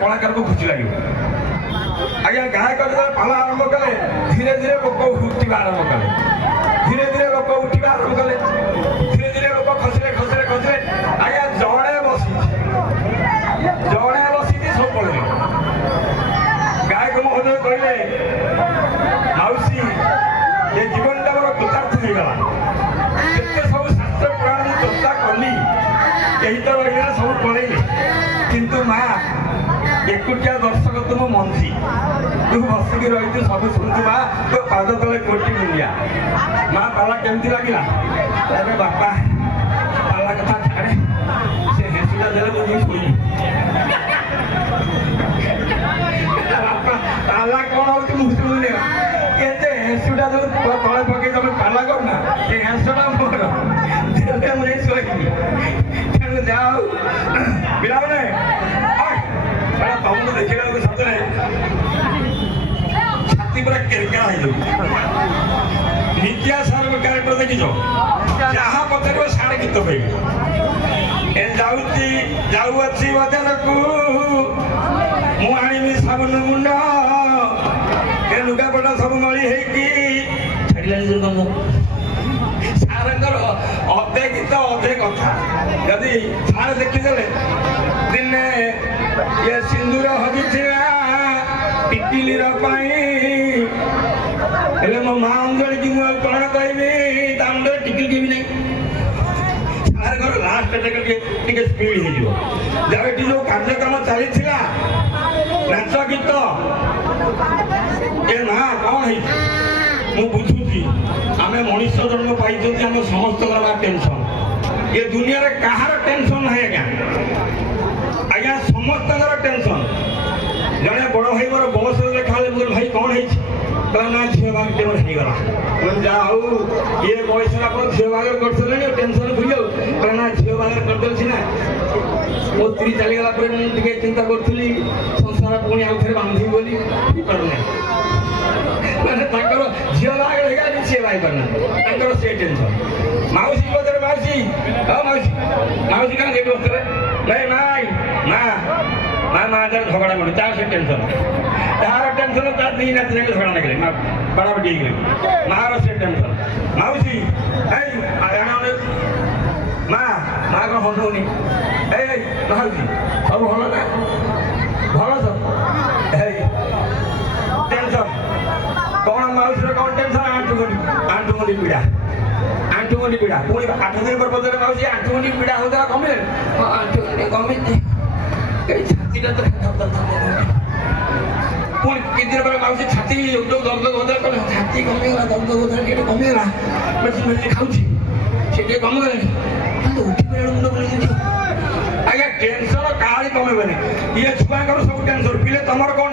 कलाकार को खुशी लगे आज्ञा गायक जो पाला आरंभ कले धीरे धीरे लोक उठा आरंभ कले धीरे धीरे लोक उठा आरंभ कले धीरे धीरे लोक खसले खसले खसले आज्ञा जड़े बसी सब पड़े गायक महोदय कहले माउसी ये जीवनटा मोर कृतार्थ हो गला केते सब शास्त्र पुराण चर्चा कली कहीं तो रही सब पढ़ेली किंतु माँ एकुटिया दर्शक तुम मंझी तू बसिक रही सब शुणु माँ तो पाद तले कोटी मुंडिया माँ पाला केमती लगे बापा पाला कथा छाड़े से हेसुटा देले मुझे शुणी पाला कौन हो मुझे केते हेसुटा जो तले पके तुम पाला करना ये हेसुटा मोर देले मुझे शुणी तेणु जाओ बिलावने तुमको देखा सतरे छाती पूरा केरकेरा नित्या सार कैरेक्टर देखिछ जहाँ पचार साढ़े गीत पे जाऊँगी बजार को मुझे साबुन मुंड ए लुगापटा सब मली छाड़ा सार अधे गीत अधे कथा यदि सार देखीदे दिने ये सिंदूर हजि पिटिलीर मो माँ अंजलि की मुझे कौन कहबी अंदर टिकिल के भी नहीं सार घर लास्ट टे स्पीड हो जो कार्यक्रम चली नाच गीत ए ना कौन है मु बुझुची आम मनीष जन्म पाई आम समस्त टेंशन ये दुनिया रे कहार टेंशन है आज्ञा समस्त टेंशन जड़े बड़ भाई मोर बस देखा मुझे भाई कौन है ना झील बाग होगा जाऊ ये बयस आप झील बाग कर टेंशन भूल जाऊ ना झील बाग करदे सीना मो स्त्री चलीगला मुझे चिंता करी संसार पुणी आउ थे बांधी बोली मैंने झील बाग सी भाई पारना से टेंशन माउसी बदले माउसी माउसी माउसी क्या देखिए बसते नहीं माई माँ माँ माँ झगड़ा पड़ी तार से टेंशन तार टेंशन तार दी नाच झगड़ा निकले माँ बड़ा बड़ी माँ से टेंशन माउसी माँ माँ को हंसुनी माउसी सब भल ना भल सब टेंशन कौन माउसी कौन टेंशन आंटुगंडी पीड़ा आंटुगंडी पीड़ा पुणी 8 दिन पर पदे माउसी आंटुगंडी पीड़ा होता कमे आंटुगंडी कमी छातीटा तो पुणी कि दिन पर माउसी छाती जो दर्द होता छाती कमीगला दर्द होता कमीगला मेडिसिन मेडिसिन खाऊँगी से कमीगला उठी पे मुंड बुले आज्ञा टेंशन कहानी कमेबे ये छुआ सब टेंशन पिले तुम कौन